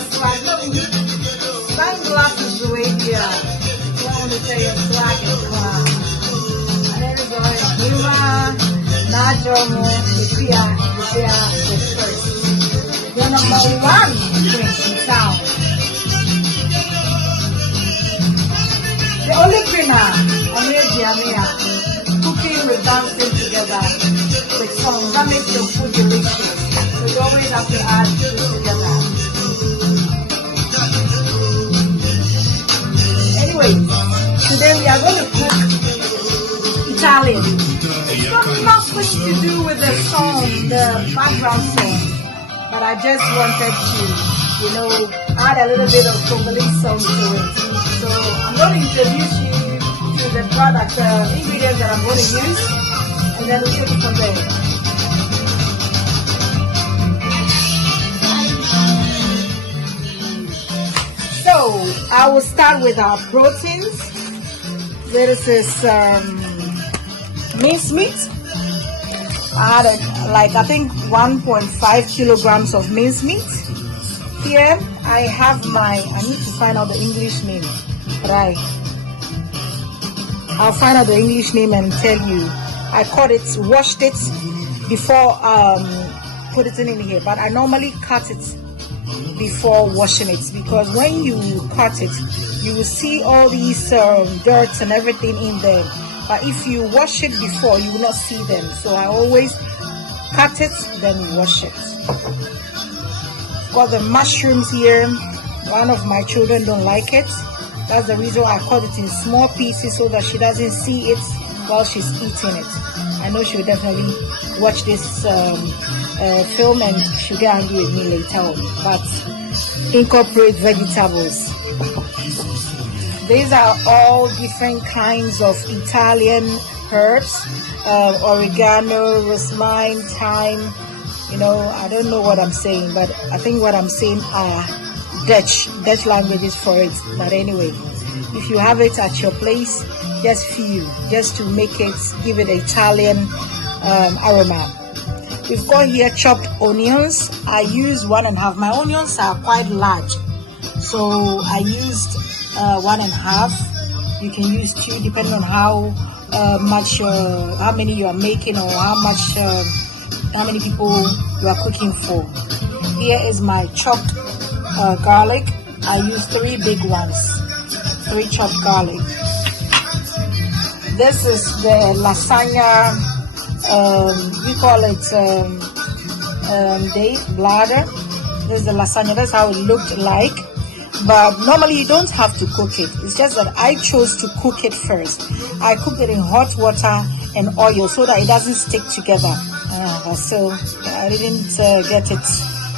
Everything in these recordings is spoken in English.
slack. Sunglasses the way here. I want to say a slack and class. And then we go ahead. Najomo, the first. The number one drink in town. The only winner, Amir, cooking with dancing together with songs. That makes your food delicious. So you always have to add food together. Anyway, today we are going to cook Italian. It's got nothing to do with the song, the background song, but I just wanted to, add a little bit of Congolese song to it. So I'm going to introduce you to the product, ingredients that I'm going to use, and then we'll take it from there. So I will start with our proteins. This is minced meat. I had I think 1.5 kilograms of minced meat. Here I have I need to find out the English name, right? I'll find out the English name and tell you. I washed it before put it in here, but I normally cut it before washing it, because when you cut it, you will see all these dirt and everything in there. But if you wash it before, you will not see them. So I always cut it, then wash it. Got the mushrooms here. One of my children don't like it. That's the reason I cut it in small pieces so that she doesn't see it while she's eating it. I know she'll definitely watch this film and she'll get angry with me later on. But incorporate vegetables. These are all different kinds of Italian herbs. Oregano, rosemary, thyme. I don't know what I'm saying, but I think what I'm saying are Dutch languages for it. But anyway, if you have it at your place, just to make it, give it Italian aroma. We've got here chopped onions. I use 1.5. My onions are quite large, so I used 1.5. You can use 2 depending on how many you are making, or how many people you are cooking for. Here is my chopped garlic. I use 3 big ones, 3 chopped garlic. This is the lasagna, we call it bladder. This is the lasagna. That's how it looked like. But normally you don't have to cook it. It's just that I chose to cook it first. I cooked it in hot water and oil so that it doesn't stick together. So I didn't get it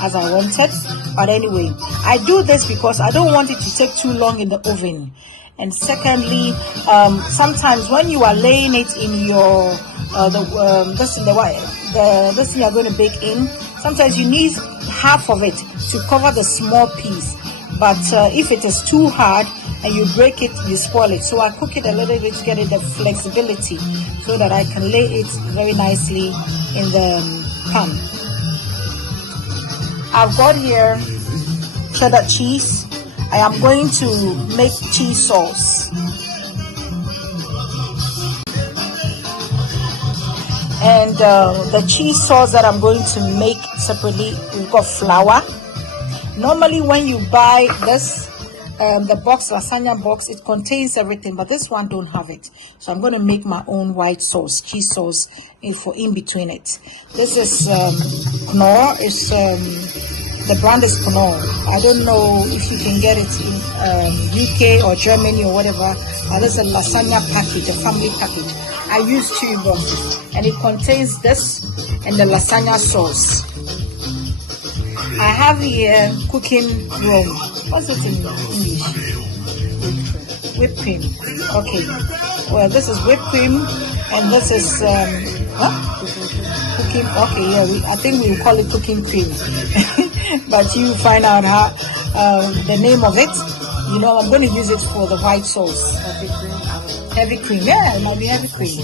as I wanted. But anyway, I do this because I don't want it to take too long in the oven. And secondly, sometimes when you are laying it in your this thing you're going to bake in, sometimes you need half of it to cover the small piece. But if it is too hard and you break it, you spoil it. So I cook it a little bit to get it the flexibility so that I can lay it very nicely in the pan. I've got here cheddar cheese. I am going to make cheese sauce. And the cheese sauce that I'm going to make separately, we've got flour. Normally when you buy this, the box, lasagna box, it contains everything, but this one don't have it. So I'm going to make my own white sauce, cheese sauce, for in between it. This is Knorr. It's the brand is Knorr. I don't know if you can get it in UK or Germany or whatever. This is a lasagna package, a family package. I use 2 boxes, and it contains this and the lasagna sauce. I have here cooking rum. What's it in English? Whipped cream. Okay. Well, this is whipped cream, and this is cooking. Okay, yeah. I think we will call it cooking cream, but you find out how the name of it. You know, I'm going to use it for the white sauce. Heavy cream, yeah, it might be heavy cream.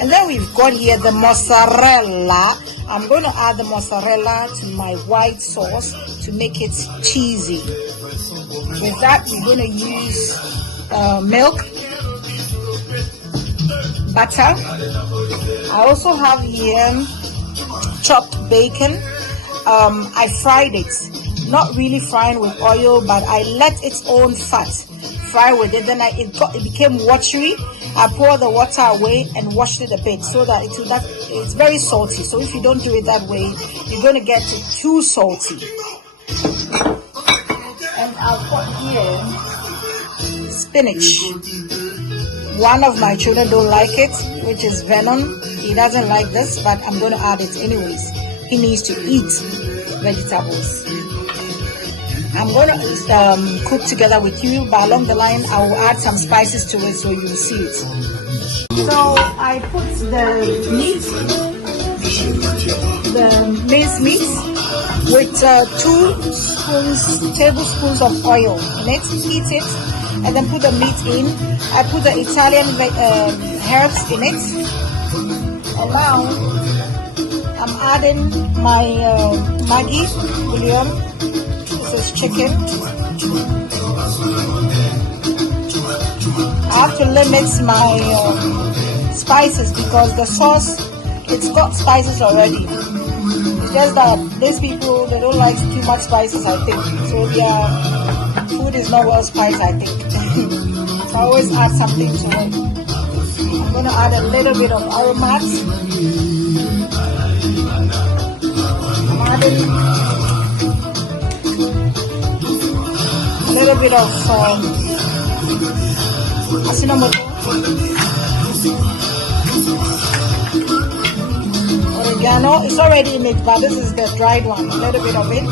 And then we've got here the mozzarella. I'm going to add the mozzarella to my white sauce to make it cheesy. With that, we're going to use milk, butter. I also have here chopped bacon. I fried it, not really frying with oil, but I let its own fat fry with it. Then it became watery. I poured the water away and washed it a bit so that it's very salty. So if you don't do it that way, you're going to get it too salty. And I've got here spinach. One of my children don't like it, which is Venom. He doesn't like this, but I'm going to add it anyways. He needs to eat vegetables. I'm going to cook together with you, but along the line I will add some spices to it so you will see it. So I put the meat, the minced meat, with 2 tablespoons of oil in it. Heat it and then put the meat in. I put the Italian herbs in it, and now I'm adding my Maggi bouillon. This is chicken. I have to limit my spices because the sauce, it's got spices already. It's just that these people, they don't like too much spices, I think. So their food is not well spiced, I think. So I always add something to it. I'm going to add a little bit of aromat. I'm adding a little bit of Ajinomoto, oregano. It's already in it, but this is the dried one. A little bit of it.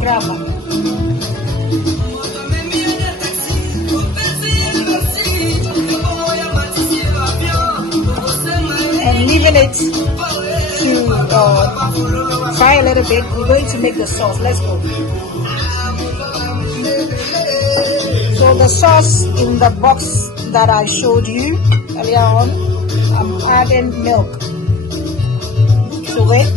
Grab it. And leaving it to fry a little bit. We're going to make the sauce. Let's go. So the sauce in the box that I showed you earlier on, I'm adding milk to it.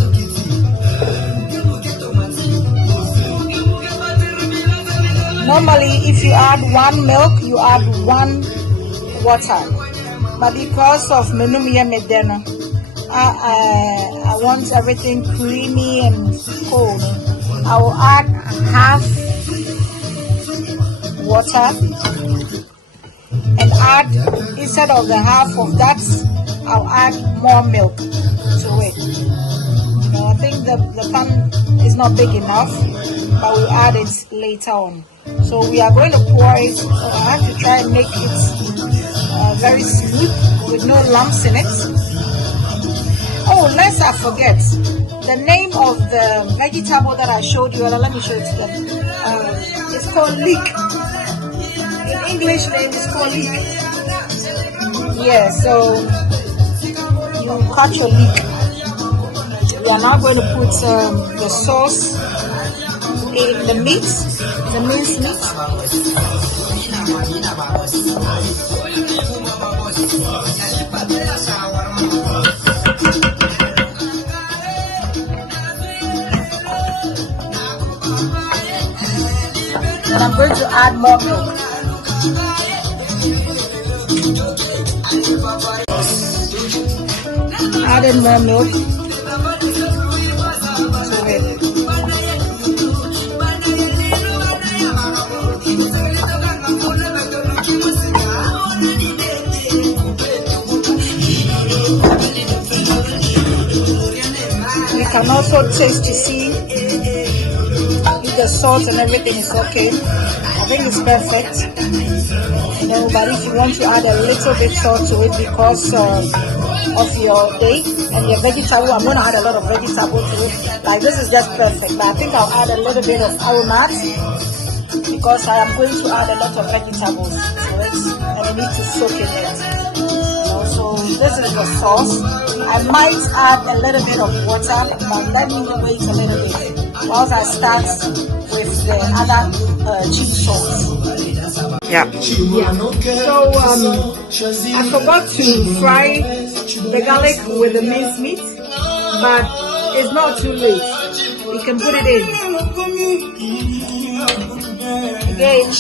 Normally, if you add 1 milk, you add 1 water. But because of Menumia Medena, I want everything creamy and cold. I will add half water and add, instead of the half of that, I'll add more milk to it. You know, I think the pan is not big enough, but we'll add it later on. So we are going to pour it. I have to try and make it very smooth with no lumps in it. Oh, lest I forget, the name of the vegetable that I showed you, let me show it to them. It's called leek. In English name is called leek. Yeah, so you cut your leek. We are now going to put the sauce in the meat, the minced meat. And I'm going to add more milk. Added more milk to it. You can also taste to see if the salt and everything is okay. I think it's perfect. You know, but if you want to add a little bit salt to it because of your day and your vegetable, I'm going to add a lot of vegetable to it. Like this is just perfect, but I think I'll add a little bit of aromat because I am going to add a lot of vegetables to it and I need to soak in it. You know, so this is the sauce. I might add a little bit of water, but let me wait a little bit whilst I start with the other cheese sauce. Yeah. So I forgot to fry the garlic with the minced meat, but it's not too late. You can put it in. Again,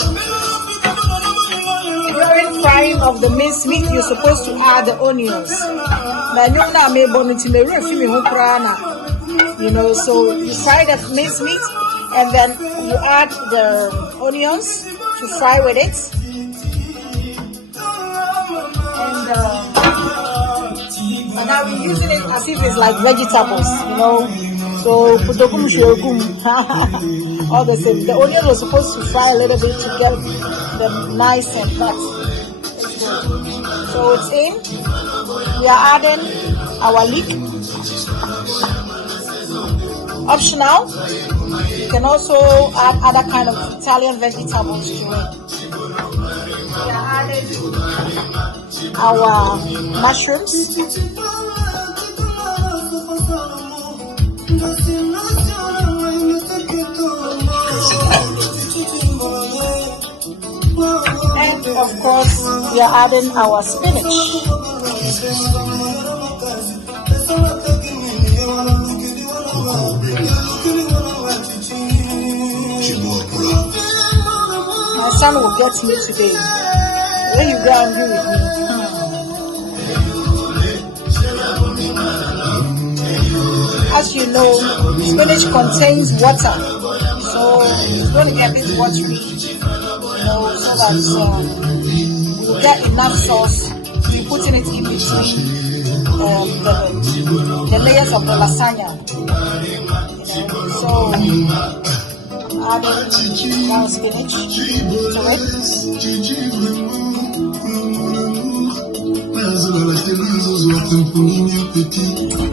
during frying of the minced meat, you're supposed to add the onions. You know, so you fry the minced meat and then you add the onions to fry with it. And now we're using it as if it's like vegetables, you know. So all the same. The onion was supposed to fry a little bit to get them nice and fat. So it's in. We are adding our leek. Optional. You can also add other kind of Italian vegetables to it. We are adding our mushrooms. And of course, we are adding our spinach. My son will get me today. Where you go and do with me? As you know, spinach contains water, so it's going to be a bit watery, you know, so that you get enough sauce. You're putting it in between the layers of the lasagna. So adding ground spinach to it.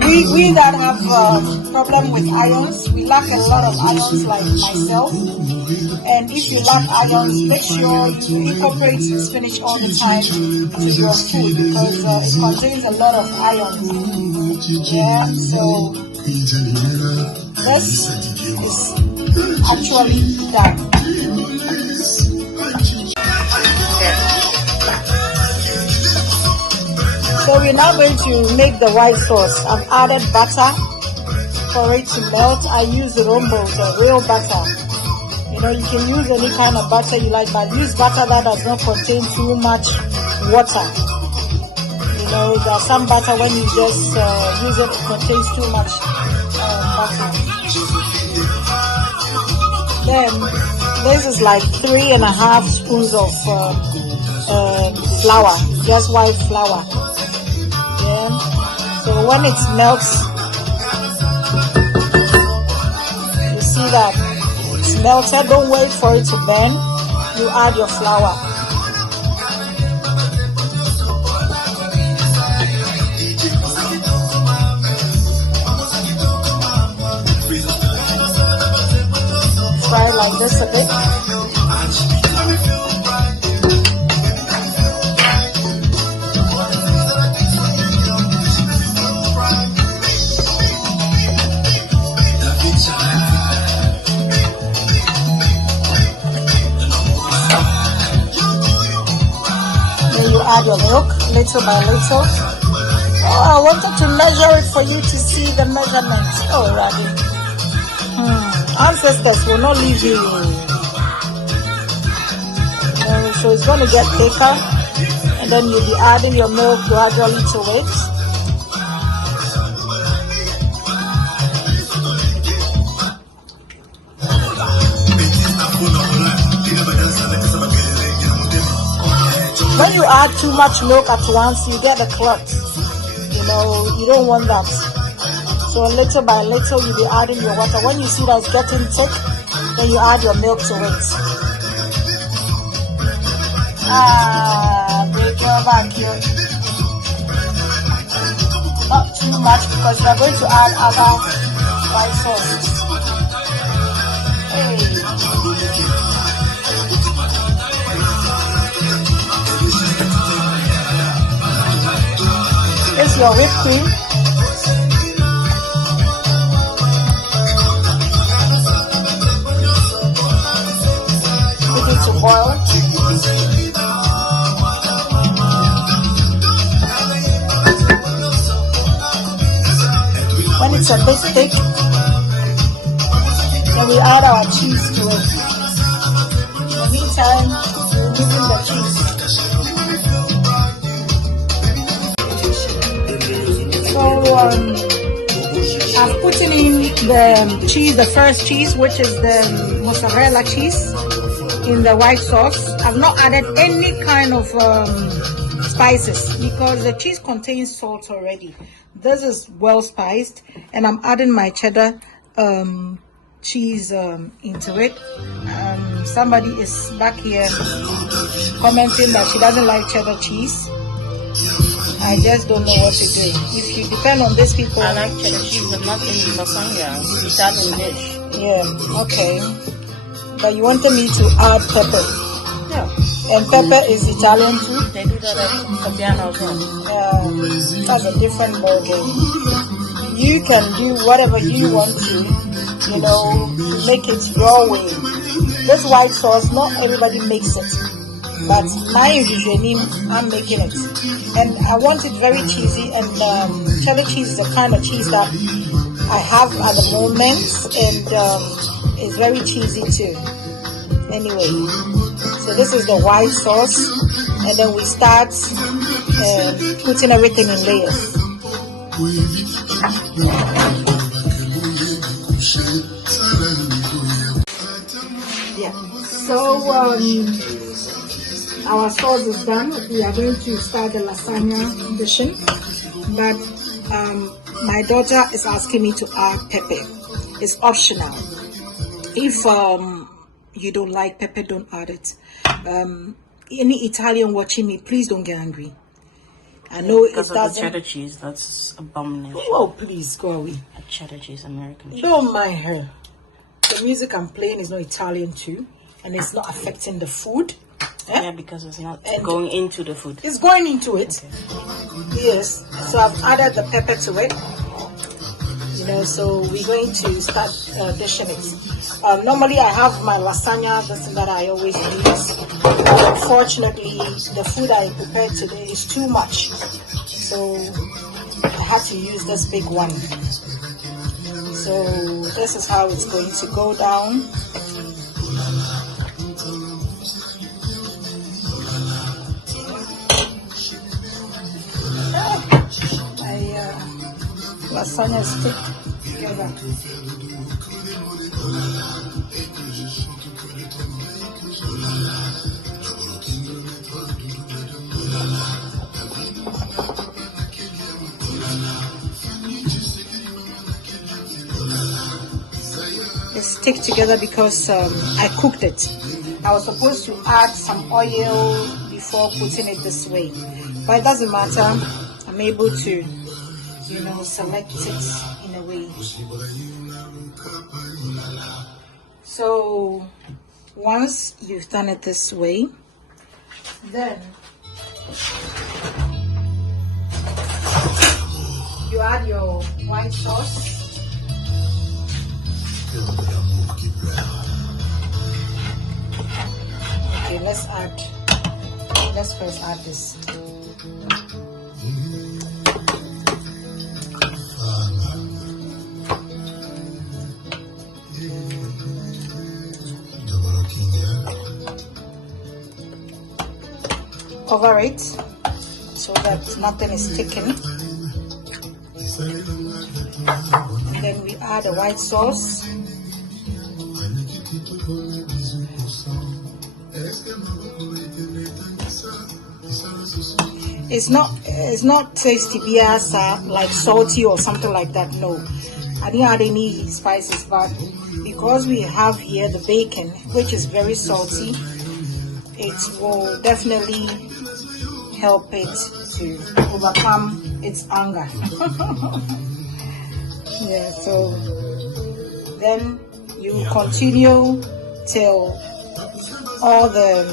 We that have problem with ions, we lack a lot of ions like myself. And if you lack ions, make sure you incorporate spinach all the time to your food because it contains a lot of iron. Yeah, so this is actually done. So we're now going to make the white sauce. I've added butter for it to melt. I use the Rombo, the real butter. You know, you can use any kind of butter you like, but use butter that does not contain too much water. You know, there's some butter when you just use it, it contains too much butter. Then this is like 3.5 spoons of flour, just white flour. Yeah. So when it melts, you see that it's melted. Don't wait for it to burn. You add your flour. Fry like this a bit. Add your milk little by little. Oh, I wanted to measure it for you to see the measurements. Oh, Radhi. Ancestors will not leave you. So it's going to get thicker, and then you'll be adding your milk gradually to it. When you add too much milk at once, you get a clot. You know, you don't want that. So little by little, you'll be adding your water. When you see that it's getting thick, then you add your milk to it. Break your back here. Not too much because we are going to add other white sauces. Hey. Here's your whipped cream. oil. When it's a bit thick, then we add our cheese to it. In the meantime, we're using the cheese. So I've put in the cheese, the first cheese, which is the mozzarella cheese, in the white sauce. I've not added any kind of spices because the cheese contains salt already. This is well spiced, and I'm adding my cheddar cheese into it. Somebody is back here commenting that she doesn't like cheddar cheese. I just don't know what to do. If you depend on these people, I like cheddar cheese, but not in lasagna. It's Italian dish. Yeah, okay. But you wanted me to add pepper. Yeah. And pepper is Italian too? They do that at Fabiano as well. That's a different ballgame. You can do whatever you want to, you know, make it your way. This white sauce, not everybody makes it. But my vision, I'm making it. And I want it very cheesy, and cheddar cheese is the kind of cheese that I have at the moment, and it's very cheesy too. Anyway, so this is the white sauce, and then we start putting everything in layers. Yeah, so our sauce is done. We are going to start the lasagna dishing, but my daughter is asking me to add pepper. It's optional. If you don't like pepper, don't add it. Any Italian watching me, please don't get angry. I know because it of doesn't. the cheddar cheese, that's abomination. Oh, please go away. A cheddar cheese, American cheese. Don't mind her. The music I'm playing is not Italian too, and it's not affecting the food. Yeah, because it's not going into the food. It's going into it. Okay. Yes. So I've added the pepper to it. You know, so we're going to start dishing it. Normally I have my lasagna, this that I always use. Unfortunately, the food I prepared today is too much. So I had to use this big one. So this is how it's going to go down. Lasagna stick together. They stick together because I cooked it. I was supposed to add some oil before putting it this way, but it doesn't matter. I'm able to, you know, select it in a way. So once you've done it this way, then you add your white sauce. Okay, let's first add this. Cover it so that nothing is sticking. And then we add the white sauce. It's not tasty biasa, like salty or something like that. No, I didn't add any spices, but because we have here the bacon, which is very salty, it will definitely help it to overcome its anger. Yeah, so then you continue till all the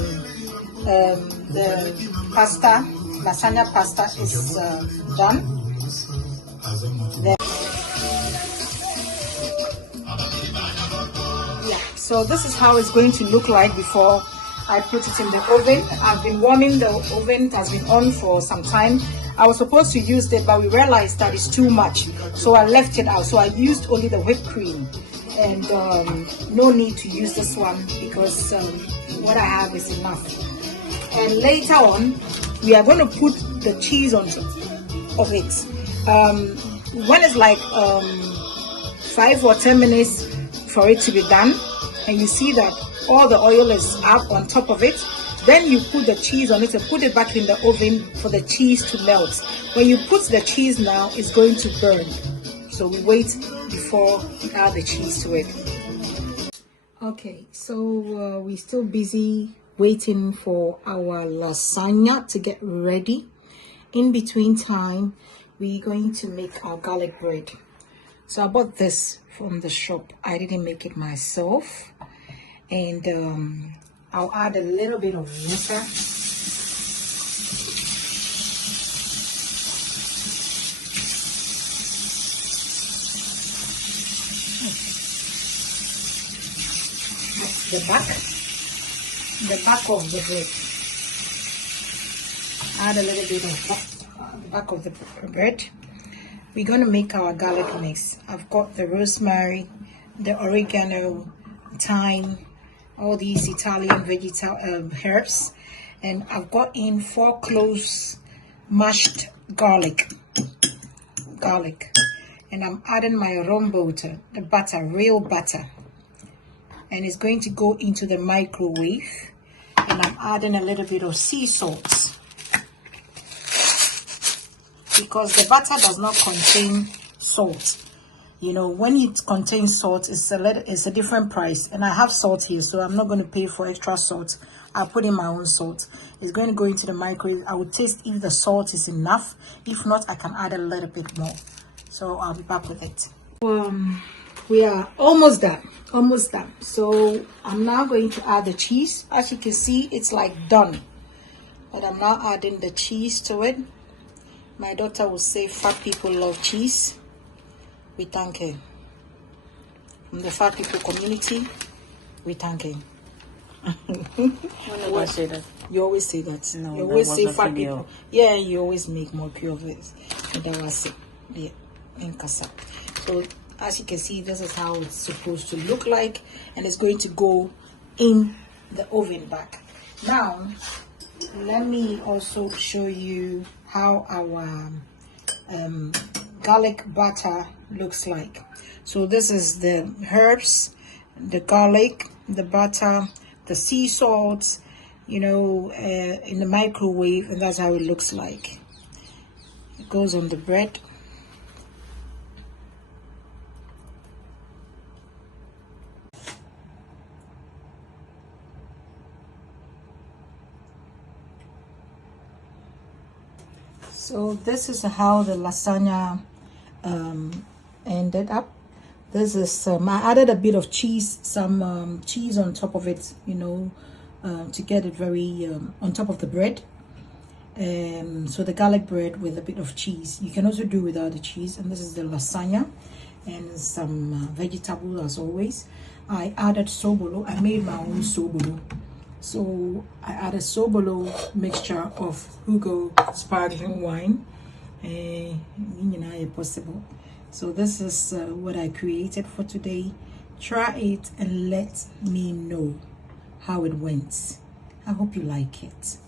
pasta, lasagna pasta is done. Then, yeah, so this is how it's going to look like before I put it in the oven. I've been warming the oven. It has been on for some time. I was supposed to use it, but we realized that it's too much, so I left it out. So I used only the whipped cream, and no need to use this one because what I have is enough. And later on, we are going to put the cheese on top of it. When it's like 5 or 10 minutes for it to be done, and you see that all the oil is up on top of it, then you put the cheese on it and put it back in the oven for the cheese to melt. When you put the cheese now, it's going to burn. So we wait before we add the cheese to it. Okay, so we're still busy waiting for our lasagna to get ready. In between time, we're going to make our garlic bread. So I bought this from the shop. I didn't make it myself. And I'll add a little bit of water. That's the back of the bread. Add a little bit of back of the bread. We're going to make our garlic mix. I've got the rosemary, the oregano, thyme, all these Italian vegetable herbs, and I've got in 4 cloves mashed garlic, and I'm adding my rum butter, the butter, real butter, and it's going to go into the microwave. And I'm adding a little bit of sea salt because the butter does not contain salt. You know, when it contains salt, it's a different price. And I have salt here, so I'm not going to pay for extra salt. I'll put in my own salt. It's going to go into the microwave. I will taste if the salt is enough. If not, I can add a little bit more. So I'll be back with it. We are almost done. So I'm now going to add the cheese. As you can see, it's like done. But I'm now adding the cheese to it. My daughter will say fat people love cheese. We thank her. From the fat people community, we thank her. Whenever I say that. You always say that. No, you always that say was fat a video. people. Yeah, you always make mockery of it. And that was it. Yeah, in casa. So as you can see, this is how it's supposed to look like, and it's going to go in the oven back. Now, let me also show you how our garlic butter looks like. So this is the herbs, the garlic, the butter, the sea salt, you know, in the microwave, and that's how it looks like. It goes on the bread. So this is how the lasagna ended up. This is I added a bit of cheese, some cheese on top of it, you know, to get it very on top of the bread. So the garlic bread with a bit of cheese. You can also do without the cheese. And this is the lasagna and some vegetable as always. I added sobolo. I made my own sobolo. So I added sobolo mixture of Hugo sparkling wine. Possible. So this is what I created for today. Try it and let me know how it went. I hope you like it.